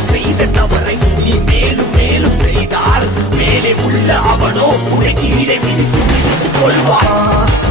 செய்த தவறை நீ மேலும் மேலும் செய்தால் மேலே உள்ள அவனோ உன்னை கீழே விரித்து கொள்வான்.